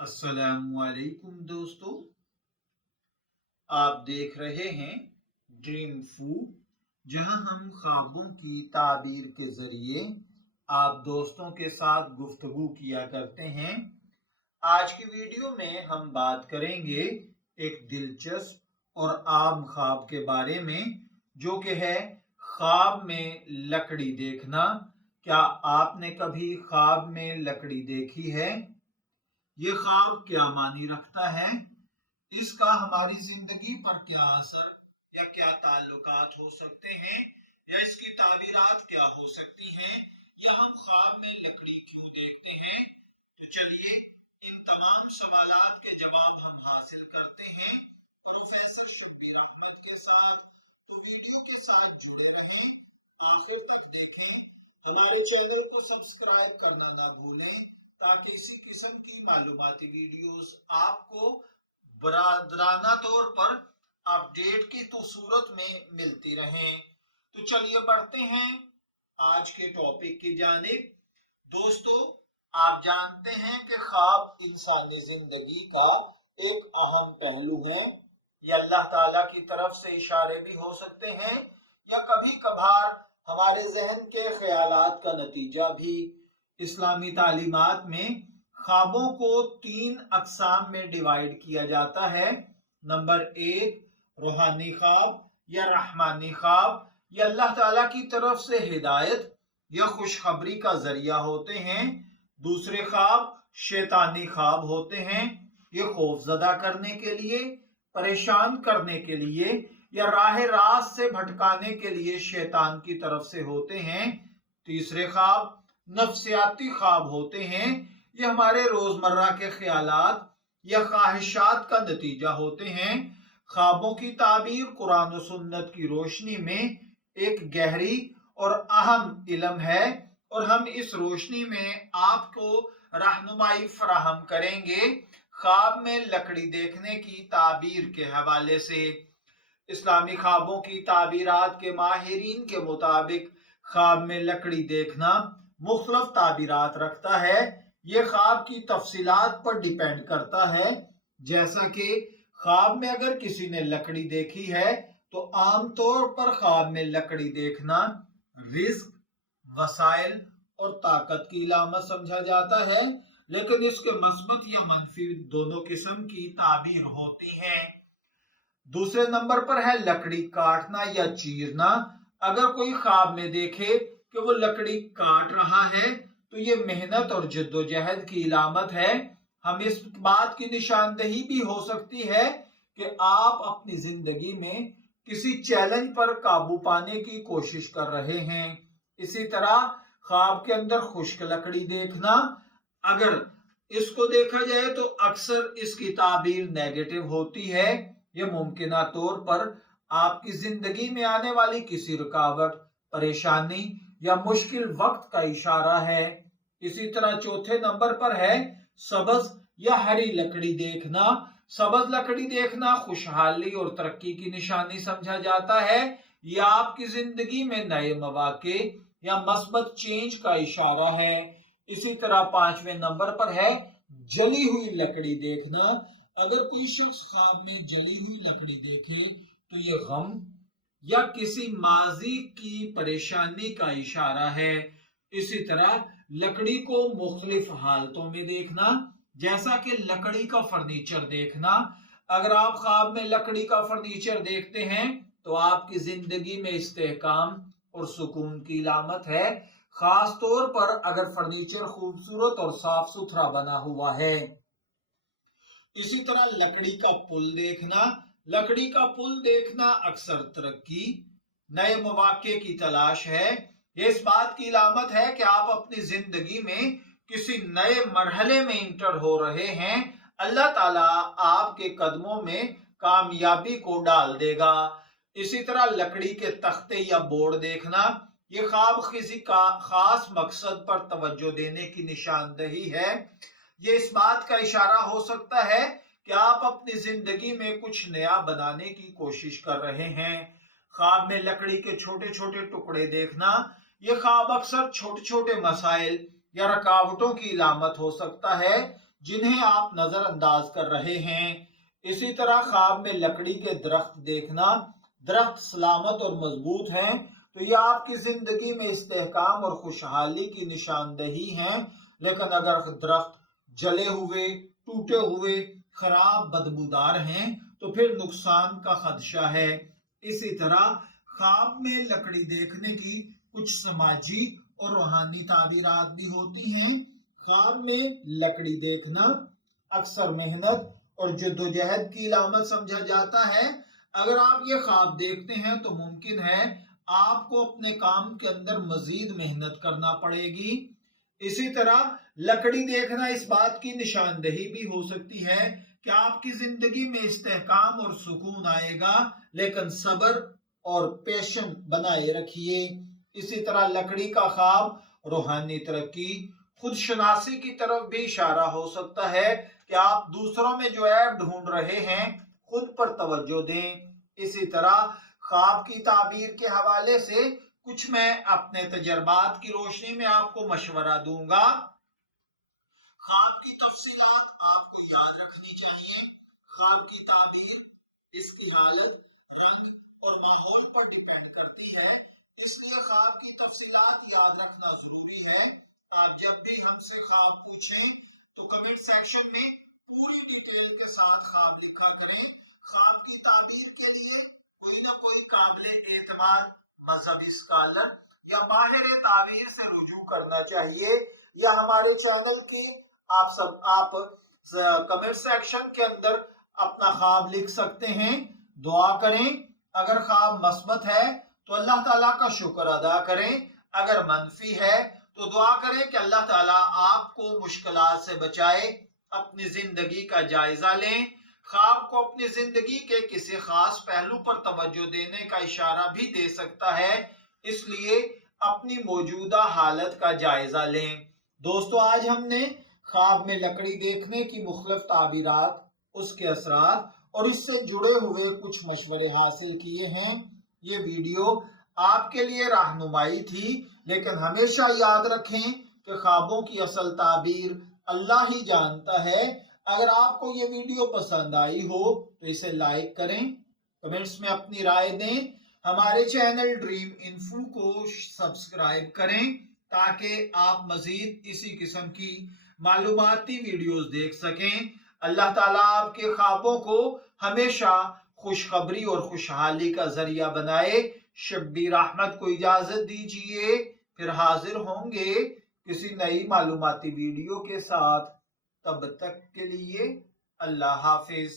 अस्सलामुअलैकुम दोस्तों, आप देख रहे हैं ड्रीम फूड, जहां हम ख्वाबों की ताबीर के जरिए आप दोस्तों के साथ गुफ्तगू किया करते हैं। आज की वीडियो में हम बात करेंगे एक दिलचस्प और आम ख्वाब के बारे में, जो कि है ख्वाब में लकड़ी देखना। क्या आपने कभी ख्वाब में लकड़ी देखी है? ये ख्वाब क्या मानी रखता है? इसका हमारी जिंदगी पर क्या असर या क्या ताल्लुकात हो सकते हैं, या इसकी ताबीरात क्या हो सकती है, या हम ख्वाब में लकड़ी क्यों देखते हैं? तो चलिए इन तमाम सवालात के जवाब हम हासिल करते हैं प्रोफेसर शब्बीर अहमद के साथ। तो वीडियो के साथ जुड़े रहें, आखिर तक देखें। हमारे चैनल को सब्सक्राइब करना ना भूलें, ताकि इसी किस्म की मालूमाती वीडियोस आपको बरादराना तौर पर अपडेट की तो सूरत में मिलती रहें। तो चलिए बढ़ते हैं आज के टॉपिक की जानिब। दोस्तों, आप जानते हैं कि ख्वाब इंसानी जिंदगी का एक अहम पहलू है। ये अल्लाह ताला की तरफ से इशारे भी हो सकते हैं, या कभी कभार हमारे जहन के ख्यालात का नतीजा भी। इस्लामी तालीमात में ख्वाबों को 3 अकसाम में डिवाइड किया जाता है। नंबर 1 रूहानी ख्वाब या रहमानी ख्वाब, ये अल्लाह ताला की तरफ से हिदायत या खुशखबरी का जरिया होते हैं। दूसरे ख्वाब शैतानी ख्वाब होते हैं, ये खौफजदा करने के लिए, परेशान करने के लिए या राह रास्त से भटकाने के लिए शैतान की तरफ से होते हैं। तीसरे ख्वाब नफ्सियाती ख्वाब होते हैं, ये हमारे रोजमर्रा के ख्यालात या ख्वाहिशात का नतीजा होते हैं। ख्वाबों की ताबीर कुरान और सुन्नत की रोशनी में एक गहरी और अहम इल्म है, और हम इस रोशनी में आपको रहनुमाई फराहम करेंगे ख्वाब में लकड़ी देखने की ताबीर के हवाले से। इस्लामी ख्वाबों की ताबीरात के माहिरीन के मुताबिक ख्वाब में लकड़ी देखना मुख्तलिफ ताबीरात रखता है। ये ख्वाब की तफसीलात पर डिपेंड करता है। जैसा कि ख्वाब में अगर किसी ने लकड़ी देखी है, तो आमतौर पर ख्वाब में लकड़ी देखना रिस्क, वसाइल और ताकत की इलामत समझा जाता है, लेकिन इसके मस्बत या मनफी दोनों किस्म की ताबीर होती है। दूसरे नंबर पर है लकड़ी काटना या चीरना। अगर कोई ख्वाब में देखे कि वो लकड़ी काट रहा है, तो ये मेहनत और जद्दोजहद की इलामत है। हम इस बात की निशानदही भी हो सकती है कि आप अपनी जिंदगी में किसी चैलेंज पर काबू पाने की कोशिश कर रहे हैं। इसी तरह ख्वाब के अंदर खुश्क लकड़ी देखना, अगर इसको देखा जाए तो अक्सर इसकी ताबीर नेगेटिव होती है। यह मुमकिना तौर पर आपकी जिंदगी में आने वाली किसी रुकावट, परेशानी या मुश्किल वक्त का इशारा है। इसी तरह चौथे नंबर पर है सब्ज या हरी लकड़ी देखना। सब्ज लकड़ी देखना खुशहाली और तरक्की की निशानी समझा जाता है। यह आपकी जिंदगी में नए मौके या मस्बत चेंज का इशारा है। इसी तरह पांचवें नंबर पर है जली हुई लकड़ी देखना। अगर कोई शख्स ख्वाब में जली हुई लकड़ी देखे, तो यह गम या किसी माजी की परेशानी का इशारा है। इसी तरह लकड़ी को मुख्तलिफ हालतों में देखना, जैसा कि लकड़ी का फर्नीचर देखना। अगर आप ख्वाब में लकड़ी का फर्नीचर देखते हैं, तो आपकी जिंदगी में इस्तेहकाम और सुकून की इलामत है, खास तौर पर अगर फर्नीचर खूबसूरत और साफ सुथरा बना हुआ है। इसी तरह लकड़ी का पुल देखना। लकड़ी का पुल देखना अक्सर तरक्की, नए मौके की तलाश है। यह इस बात की इलामत है कि आप अपनी जिंदगी में किसी नए मरहले में इंटर हो रहे हैं। अल्लाह ताला आपके कदमों में कामयाबी को डाल देगा। इसी तरह लकड़ी के तख्ते या बोर्ड देखना, ये ख्वाब किसी का खास मकसद पर तवज्जो देने की निशानदही है। ये इस बात का इशारा हो सकता है कि आप अपनी जिंदगी में कुछ नया बनाने की कोशिश कर रहे हैं। ख्वाब में लकड़ी के छोटे छोटे टुकड़े देखना, यह ख्वाब अक्सर छोटे छोटे मसाइल या रुकावटों की इलामत हो सकता है। जिन्हें आप नजर अंदाज कर रहे हैं। इसी तरह ख्वाब में लकड़ी के दरख्त देखना, दरख्त सलामत और मजबूत हैं तो यह आपकी जिंदगी में इस्तेहकाम और खुशहाली की निशानदही है। लेकिन अगर दरख्त जले हुए, टूटे हुए, खराब, बदबूदार हैं तो फिर नुकसान का खदशा है। इसी तरह ख्वाब में लकड़ी देखने की कुछ समाजी और रूहानी ताबीरात भी होती हैं। ख्वाब में लकड़ी देखना अक्सर मेहनत और जद्दोजहद की अलामत समझा जाता है। अगर आप ये ख्वाब देखते हैं तो मुमकिन है आपको अपने काम के अंदर मजीद मेहनत करना पड़ेगी। इसी तरह लकड़ी देखना इस बात की निशानदही भी हो सकती है कि आपकी जिंदगी में इस्तेहकाम और सुकून आएगा, लेकिन सब्र और पेशेंस बनाए रखिए। इसी तरह लकड़ी का ख्वाब रूहानी तरक्की, खुद शनासी की तरफ भी इशारा हो सकता है कि आप दूसरों में जो ऐब ढूंढ रहे हैं खुद पर तवज्जो दें। इसी तरह ख्वाब की ताबीर के हवाले से कुछ मैं अपने तजर्बात की रोशनी में आपको मशवरा दूंगा। ख्वाब की तफसीलात आपको याद रखनी चाहिए। ख्वाब की ताबीर इसकी हालत, रंग और माहौल पर डिपेंड करती है, इसलिए ख्वाब की तफसीलात याद रखना जरूरी है। आप जब भी हमसे ख्वाब पूछें तो कमेंट सेक्शन में पूरी डिटेल के साथ ख्वाब लिखा करें। ख्वाब की ताबीर के लिए कोई ना कोई काबिल एतमाद मजहबी स्कॉलर या माहिर ताबीर से रुजू करना चाहिए, या हमारे चैनल की आप कमेंट सेक्शन के अंदर अपना ख्वाब लिख सकते हैं। दुआ करें, अगर ख्वाब मस्बत है तो अल्लाह ताला का शुक्र अदा करें, अगर मनफी है तो दुआ करें कि अल्लाह ताला आपको मुश्किलात से बचाए। अपनी जिंदगी का जायजा लें। ख्वाब को अपनी जिंदगी के किसी खास पहलू पर तवज्जो देने का इशारा भी दे सकता है, इसलिए अपनी मौजूदा हालत का जायजा लें। दोस्तों, आज हमने ख्वाब में लकड़ी देखने की मुख्तलिफ ताबीरात, उसके असरात और इससे जुड़े हुए कुछ मशवरे हासिल किए हैं। ये वीडियो आपके लिए रहनुमाई थी, लेकिन हमेशा याद रखें कि ख्वाबों की असल ताबीर अल्लाह ही जानता है। अगर आपको ये वीडियो पसंद आई हो तो इसे लाइक करें, कमेंट्स में अपनी राय दें। हमारे चैनल ड्रीम इन्फो को सब्सक्राइब करें ताकि आप मजीद इसी किस्म की मालूमाती वीडियोस देख सकें। अल्लाह ताला आपके ख्वाबों को हमेशा खुशखबरी और खुशहाली का जरिया बनाए। शब्बीर अहमद को इजाजत दीजिए, फिर हाजिर होंगे किसी नई मालूमाती वीडियो के साथ। तब तक के लिए अल्लाह हाफिज।